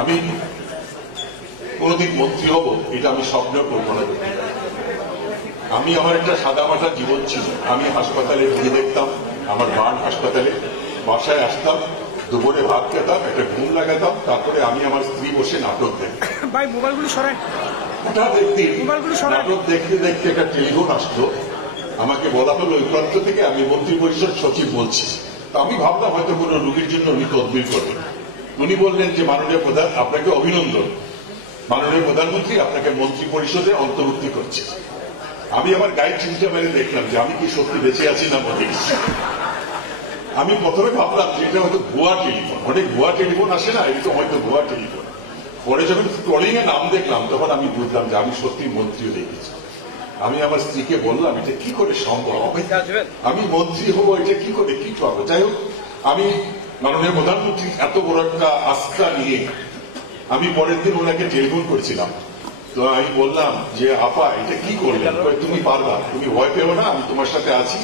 আমি কোনদিন মন্ত্রী হব এটা আমি স্বপ্নেও কল্পনা করতে পারি। আমি আমার একটা সাদামাটা জীবন ছিল। আমি হাসপাতালে গিয়ে দেখতাম, আমার বার্ন হাসপাতালে, বাসায় আসতাম, দুপুরে ভাত খেতাম, একটা ঘুম লাগাতাম, তারপরে আমি আমার স্ত্রী বসে নাটক দেখতাম। হঠাৎ একদিন নাটক দেখতে দেখতে একটা টেলিফোন আসলো, আমাকে বলা হলো ওই প্রান্ত থেকে আমি মন্ত্রী পরিষদ সচিব বলছি। আমি ভাবলাম হয়তো কোনো রোগীর জন্য উনি তদবির করবেন। উনি বললেন যে মাননীয় প্রধান, আপনাকে অভিনন্দন, মাননীয় প্রধানমন্ত্রী আপনাকে মন্ত্রী পরিষদে অন্তর্ভুক্তি করছে। আমি আমার গাইড চিন্তা মেরে দেখলাম যে আমি কি সত্যি বেঁচে আছি না মরে গেছি। আমি প্রথমে ভাবলাম যে এটা হয়তো ভুয়া টেলিফোন, অনেক ভুয়া টেলিফোন আসে না, এটা হয়তো ভুয়া টেলিফোন। পরে যখন ট্রলিং এ নাম দেখলাম তখন আমি বুঝলাম যে আমি সত্যি মন্ত্রী হয়ে গেছি। আমি আমার স্ত্রীকে বললাম এটা কি করে সম্ভব, আমি মন্ত্রী হবো, এটা কি করে কি পাবো। যাই হোক, আমি মাননীয় প্রধানমন্ত্রী এত বড় একটা আস্থা নিয়ে আমি পরের দিন ওনাকে টেলিফোন করেছিলাম। তো আমি বললাম যে আপা এটা কি করলেন, তুমি পারবা, তুমি ভয় পেও না, আমি তোমার সাথে আছি,